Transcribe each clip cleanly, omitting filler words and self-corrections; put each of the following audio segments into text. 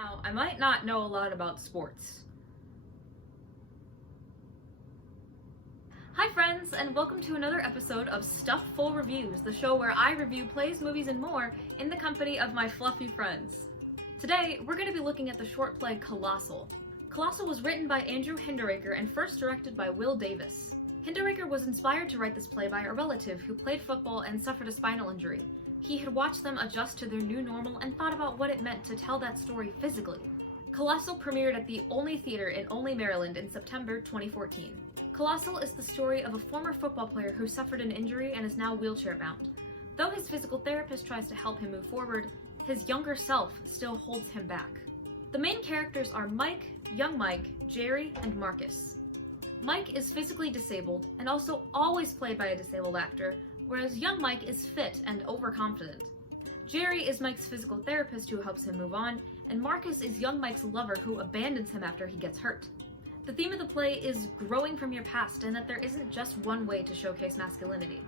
Now, I might not know a lot about sports. Hi friends, and welcome to another episode of Stuff Full Reviews, the show where I review plays, movies, and more in the company of my fluffy friends. Today, we're going to be looking at the short play Colossal. Colossal was written by Andrew Hinderaker and first directed by Will Davis. Hinderaker was inspired to write this play by a relative who played football and suffered a spinal injury. He had watched them adjust to their new normal and thought about what it meant to tell that story physically. Colossal premiered at the Only Theater in Only, Maryland in September 2014. Colossal is the story of a former football player who suffered an injury and is now wheelchair-bound. Though his physical therapist tries to help him move forward, his younger self still holds him back. The main characters are Mike, young Mike, Jerry, and Marcus. Mike is physically disabled and also always played by a disabled actor, whereas young Mike is fit and overconfident. Jerry is Mike's physical therapist who helps him move on, and Marcus is young Mike's lover who abandons him after he gets hurt. The theme of the play is growing from your past and that there isn't just one way to showcase masculinity.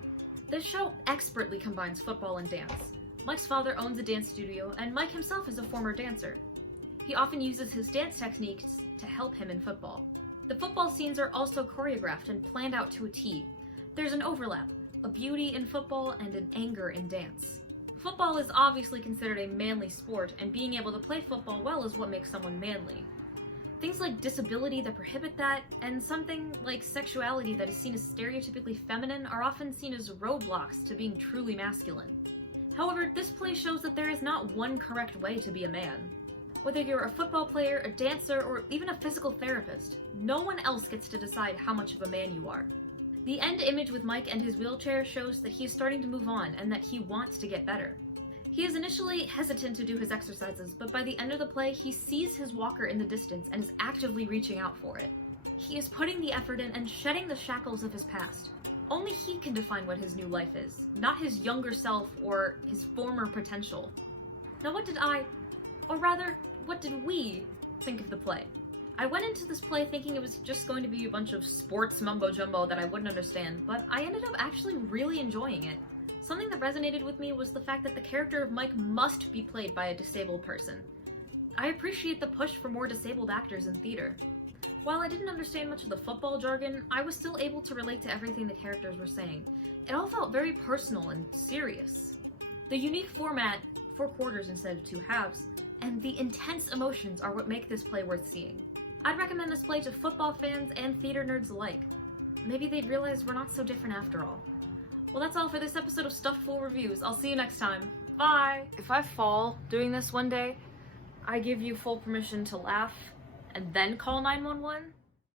This show expertly combines football and dance. Mike's father owns a dance studio, and Mike himself is a former dancer. He often uses his dance techniques to help him in football. The football scenes are also choreographed and planned out to a T. There's an overlap, a beauty in football and an anger in dance. Football is obviously considered a manly sport, and being able to play football well is what makes someone manly. Things like disability that prohibit that, and something like sexuality that is seen as stereotypically feminine are often seen as roadblocks to being truly masculine. However, this play shows that there is not one correct way to be a man. Whether you're a football player, a dancer, or even a physical therapist, no one else gets to decide how much of a man you are. The end image with Mike and his wheelchair shows that he is starting to move on and that he wants to get better. He is initially hesitant to do his exercises, but by the end of the play, he sees his walker in the distance and is actively reaching out for it. He is putting the effort in and shedding the shackles of his past. Only he can define what his new life is, not his younger self or his former potential. Now what did we think of the play? I went into this play thinking it was just going to be a bunch of sports mumbo-jumbo that I wouldn't understand, but I ended up actually really enjoying it. Something that resonated with me was the fact that the character of Mike must be played by a disabled person. I appreciate the push for more disabled actors in theater. While I didn't understand much of the football jargon, I was still able to relate to everything the characters were saying. It all felt very personal and serious. The unique format, 4 quarters instead of 2 halves, and the intense emotions are what make this play worth seeing. I'd recommend this play to football fans and theater nerds alike. Maybe they'd realize we're not so different after all. Well, that's all for this episode of Stuff Full Reviews. I'll see you next time. Bye! If I fall doing this one day, I give you full permission to laugh and then call 911.